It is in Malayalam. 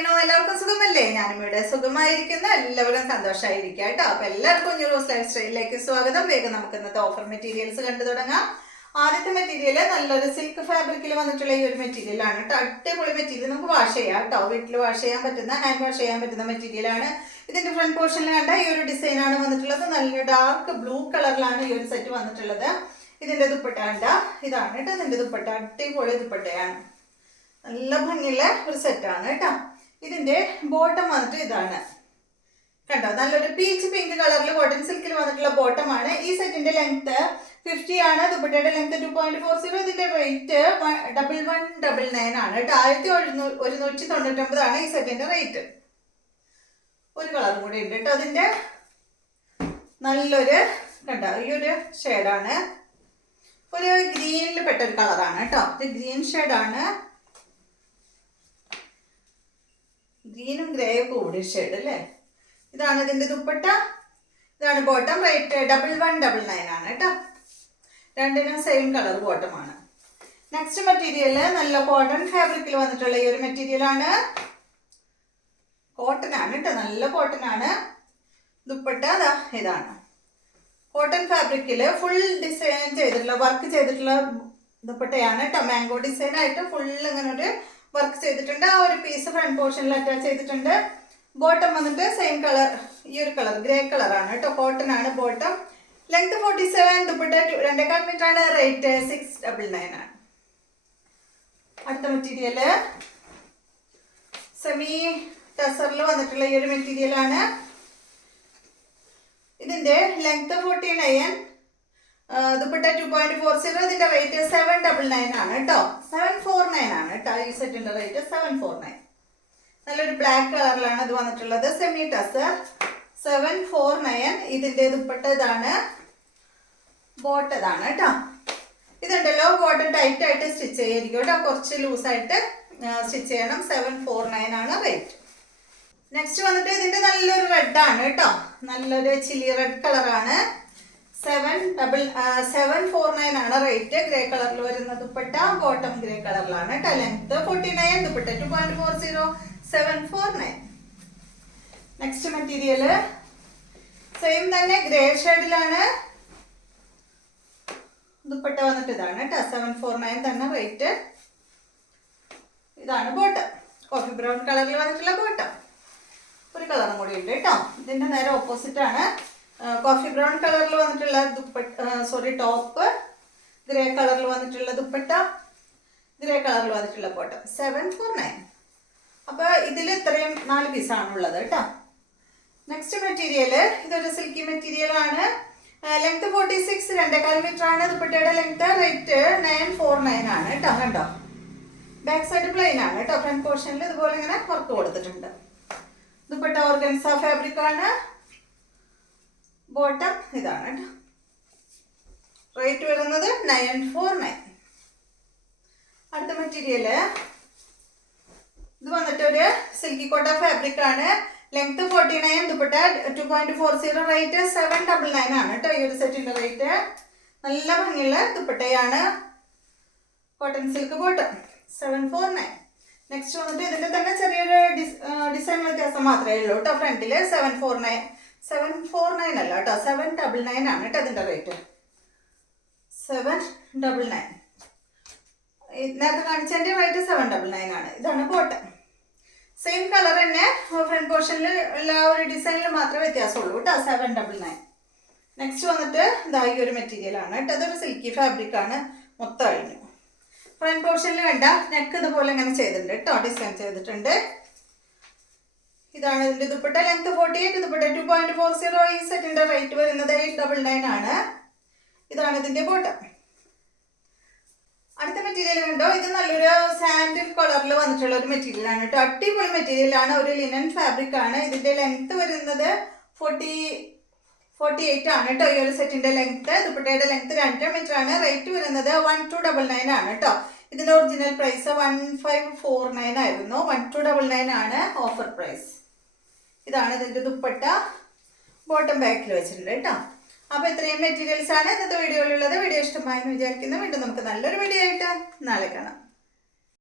പറയണോ? എല്ലാവർക്കും സുഖമല്ലേ? ഞാനും ഇവിടെ സുഖമായിരിക്കുന്ന എല്ലാവരും സന്തോഷമായിരിക്കുക കേട്ടോ. അപ്പൊ എല്ലാവർക്കും കുഞ്ഞുറോസ് ലൈഫ് സ്റ്റൈലിലേക്ക് സ്വാഗതം. വേഗം നമുക്ക് ഇന്നത്തെ ഓഫർ മെറ്റീരിയൽസ് കണ്ടു തുടങ്ങാം. ആദ്യത്തെ മെറ്റീരിയൽ നല്ലൊരു സിൽക്ക് ഫാബ്രിക്കിൽ വന്നിട്ടുള്ള ഈ ഒരു മെറ്റീരിയൽ ആണ് കേട്ടോ. അടിപൊളി മെറ്റീരിയൽ, നമുക്ക് വാഷ് ചെയ്യാം കേട്ടോ. വീട്ടിൽ വാഷ് ചെയ്യാൻ പറ്റുന്ന, ഹാൻഡ് വാഷ് ചെയ്യാൻ പറ്റുന്ന മെറ്റീരിയൽ ആണ്. ഇതിന്റെ ഫ്രണ്ട് പോർഷനിൽ കണ്ട ഈ ഒരു ഡിസൈൻ ആണ് വന്നിട്ടുള്ളത്. നല്ല ഡാർക്ക് ബ്ലൂ കളറിലാണ് ഈ ഒരു സെറ്റ് വന്നിട്ടുള്ളത്. ഇതിന്റെ ദുപ്പട്ട കണ്ട ഇതാണ് കേട്ടോ. ഇതിന്റെ ദുപ്പട്ട അടിപൊളി ദുപ്പട്ടയാണ്, നല്ല ഭംഗിയുള്ള ഒരു സെറ്റാണ് കേട്ടോ. ഇതിന്റെ ബോട്ടം വന്നിട്ട് ഇതാണ് കണ്ടോ, നല്ലൊരു പീച്ച് പിങ്ക് കളറിൽ കോട്ടൺ സിൽക്കിൽ വന്നിട്ടുള്ള ബോട്ടമാണ്. ഈ സെറ്റിന്റെ ലെങ്ത് 50 ആണ്. ദുപ്പട്ടയുടെ ലെങ്ത് 2.40. ഇതിന്റെ റേറ്റ് 1199 ആണ് കേട്ടോ. 1199 ആണ് ഈ സെറ്റിന്റെ റേറ്റ്. ഒരു കളർ കൂടി ഉണ്ട് കേട്ടോ. അതിന്റെ നല്ലൊരു കണ്ടോ, ഈ ഒരു ഷെയ്ഡാണ്, ഒരു ഗ്രീനിൽ പെട്ട ഒരു കളറാണ് കേട്ടോ. ഇത് ഗ്രീൻ ഷെയ്ഡാണ്, ഗ്രീനും ഗ്രേയും കൂടി ഷെയ്ഡ് അല്ലേ. ഇതാണ് ഇതിന്റെ ദുപ്പട്ട, ഇതാണ് ബോട്ടം. റേറ്റ് 1199 ആണ് കേട്ടോ. രണ്ടിനും സെയിം കളർ ബോട്ടമാണ്. നെക്സ്റ്റ് മെറ്റീരിയൽ നല്ല കോട്ടൺ ഫാബ്രിക്കിൽ വന്നിട്ടുള്ള ഈ ഒരു മെറ്റീരിയൽ ആണ്. കോട്ടൺ ആണ് കേട്ടോ, നല്ല കോട്ടൺ ആണ്. ദുപ്പട്ട ഇതാണ്, കോട്ടൺ ഫാബ്രിക്കിൽ ഫുൾ ഡിസൈൻ ചെയ്തിട്ടുള്ള, വർക്ക് ചെയ്തിട്ടുള്ള ദുപ്പട്ടയാണ് കേട്ടോ. മാംഗോ ഡിസൈൻ ആയിട്ട് ഫുൾ ഇങ്ങനെ ഒരു വർക്ക് ചെയ്തിട്ടുണ്ട്. ആ ഒരു പീസ് ഫ്രണ്ട് പോർഷനിൽ അറ്റാച്ച് ചെയ്തിട്ടുണ്ട്. ബോട്ടം വന്നിട്ട് സെയിം കളർ, ഈ ഒരു കളർ ഗ്രേ കളറാണ് കേട്ടോ. കോട്ടൺ ആണ് ബോട്ടം. ലെങ്ത് 47, ദുപ്പട്ട 2.25 മീറ്റർ ആണ്. റേറ്റ് 699 ആണ്. അടുത്ത മെറ്റീരിയല് സെമി ടസറിൽ വന്നിട്ടുള്ള ഈ ഒരു മെറ്റീരിയൽ ആണ്. ഇതിന്റെ ലെങ്ത് 49, ദുപ്പട്ട 2.40. ഇതിന്റെ റേറ്റ് 799 ആണ് കേട്ടോ. 749 ആണ് കേട്ടോ ഈ സെറ്റിന്റെ റേറ്റ്. 749. നല്ലൊരു ബ്ലാക്ക് കളറിലാണ് ഇത് വന്നിട്ടുള്ളത്. സെമി ടസർ 749. ഇതിന്റെ ദുപ്പട്ട ഇതാണ്, ബോട്ട് ഇതാണ് കേട്ടോ. ഇതുണ്ടല്ലോ ബോട്ടം ടൈറ്റ് ആയിട്ട് സ്റ്റിച്ച് ചെയ്യായിരിക്കും കേട്ടോ, കുറച്ച് ലൂസായിട്ട് സ്റ്റിച്ച് ചെയ്യണം. 749 ആണ് റേറ്റ്. നെക്സ്റ്റ് വന്നിട്ട് ഇതിന്റെ നല്ലൊരു റെഡ് ആണ് കേട്ടോ, നല്ലൊരു ചില്ലി റെഡ് കളറാണ്. 749 ആണ് റേറ്റ്. ഗ്രേ കളറിൽ വരുന്ന ദുപ്പട്ട, ബോട്ടം ഗ്രേ കളറിലാണ് കേട്ടോ. Length 49, dupatta 2.40. 749. Next material same തന്നെ ഗ്രേ ഷെയ്ഡിലാണ്. ദുപ്പട്ട വന്നിട്ട് ഇതാണ് കേട്ടോ. 749 തന്നെ റേറ്റ്. ഇതാണ് ബോട്ടം, കോഫി ബ്രൗൺ കളറിൽ വന്നിട്ടുള്ള ബോട്ടം. ഒരു കളറും കൂടി ഉണ്ട് കേട്ടോ. ഇതിന്റെ നേരെ ഓപ്പോസിറ്റ് ആണ്. കോഫി ബ്രൗൺ കളറിൽ വന്നിട്ടുള്ള ടോപ്പ്, ഗ്രേ കളറിൽ വന്നിട്ടുള്ള ദുപ്പട്ട, ഗ്രേ കളറിൽ വന്നിട്ടുള്ള ബോട്ടം. 749. അപ്പൊ ഇതിൽ ഇത്രയും 4 പീസാണുള്ളത് കേട്ടോ. നെക്സ്റ്റ് മെറ്റീരിയൽ ഇതൊരു സിൽക്കി മെറ്റീരിയൽ ആണ്. ലെങ്ത് 46, 2.25 മീറ്റർ ആണ്. ദുപ്പട്ടയുടെ ലെങ്ത്. റേറ്റ് 949 ആണ് കേട്ടോ. കണ്ടോ, ബാക്ക് സൈഡ് പ്ലെയിൻ ആണ് കേട്ടോ. ഫ്രണ്ട് പോർഷനിൽ ഇതുപോലെ ഇങ്ങനെ വർക്ക് കൊടുത്തിട്ടുണ്ട്. ദുപ്പട്ട ഓർഗൻസ ഫാബ്രിക് ആണ്. ബോട്ടം ഇതാണ് കേട്ടോ. റേറ്റ് വരുന്നത് 949. അടുത്ത മെറ്റീരിയല് ഇത് വന്നിട്ട് ഒരു സിൽക്കി കോട്ട ഫാബ്രിക് ആണ്. ലെങ്ത് 49, ദുപ്പട്ട 2.40. റേറ്റ് 799 ആണ് കേട്ടോ ഈ ഒരു സെറ്റിന്റെ റേറ്റ്. നല്ല ഭംഗിയുള്ള ദുപ്പട്ടയാണ്, കോട്ടൺ സിൽക്ക് ബോട്ടം. 749. നെക്സ്റ്റ് വന്നിട്ട് ഇതിന്റെ തന്നെ ചെറിയൊരു ഡിസൈൻ വ്യത്യാസം മാത്രമേ ഉള്ളൂ കേട്ടോ. ഫ്രണ്ടില് 749 അല്ല കേട്ടോ, 799 ആണ് കേട്ടോ ഇതിന്റെ റേറ്റ്. 799. നേരത്തെ കാണിച്ചതിന്റെ റേറ്റ് 799 ആണ്. ഇതാണ് ബോട്ടം. സെയിം കളർ തന്നെ, ഫ്രണ്ട് പോർഷനിൽ ഉള്ള ഒരു ഡിസൈനിൽ മാത്രമേ വ്യത്യാസമുള്ളൂ കേട്ടോ. 799. നെക്സ്റ്റ് വന്നിട്ട് ഇതാ ഈ ഒരു മെറ്റീരിയൽ ആണ് കേട്ടോ. അതൊരു സിൽക്കി ഫാബ്രിക് ആണ്. മൊത്തം കഴിഞ്ഞു. ഫ്രണ്ട് പോർഷനിൽ കണ്ട നെക്ക് ഇതുപോലെ ഇങ്ങനെ ചെയ്തിട്ടുണ്ട് കേട്ടോ, ഡിസൈൻ ചെയ്തിട്ടുണ്ട്. ഇതാണ് ഇതിന്റെ ദുപ്പട്ട. ലെങ്ത് 48, ദുപ്പട്ട 2.40. ഈ സെറ്റിന്റെ റേറ്റ് വരുന്നത് 899 ആണ്. ഇതാണ് ഇതിന്റെ ബോട്ടം. അടുത്ത മെറ്റീരിയൽ കണ്ടോ, ഇത് നല്ലൊരു സാൻഡിൽ കളറിൽ വന്നിട്ടുള്ള ഒരു മെറ്റീരിയൽ ആണ് കേട്ടോ. അടിപൊളി മെറ്റീരിയൽ ആണ്, ഒരു ലിനൻ ഫാബ്രിക് ആണ്. ഇതിന്റെ ലെങ്ത് വരുന്നത് 48 ആണ് കേട്ടോ ഈ ഒരു സെറ്റിന്റെ ലെങ്ത്. ദുപ്പട്ടയുടെ ലെങ്ത് 2 മീറ്റർ ആണ്. റേറ്റ് വരുന്നത് 1299 ആണ് കേട്ടോ. ഇതിന്റെ ഒറിജിനൽ പ്രൈസ് 1549 ആയിരുന്നു. 1299 ആണ് ഓഫർ പ്രൈസ്. ഇതാണ് ഇതിന്റെ ദുപ്പട്ട, ബോട്ടം ബാക്കിൽ വെച്ചിട്ടുണ്ട് കേട്ടോ. അപ്പോൾ ഇത്രയും മെറ്റീരിയൽസ് ആണ് ഇന്നത്തെ വീഡിയോയിലുള്ളത്. വീഡിയോ ഇഷ്ടമായെന്ന് വിചാരിക്കുന്നു. വീണ്ടും നമുക്ക് നല്ലൊരു വീഡിയോ ആയിട്ട് നാളെ കാണാം.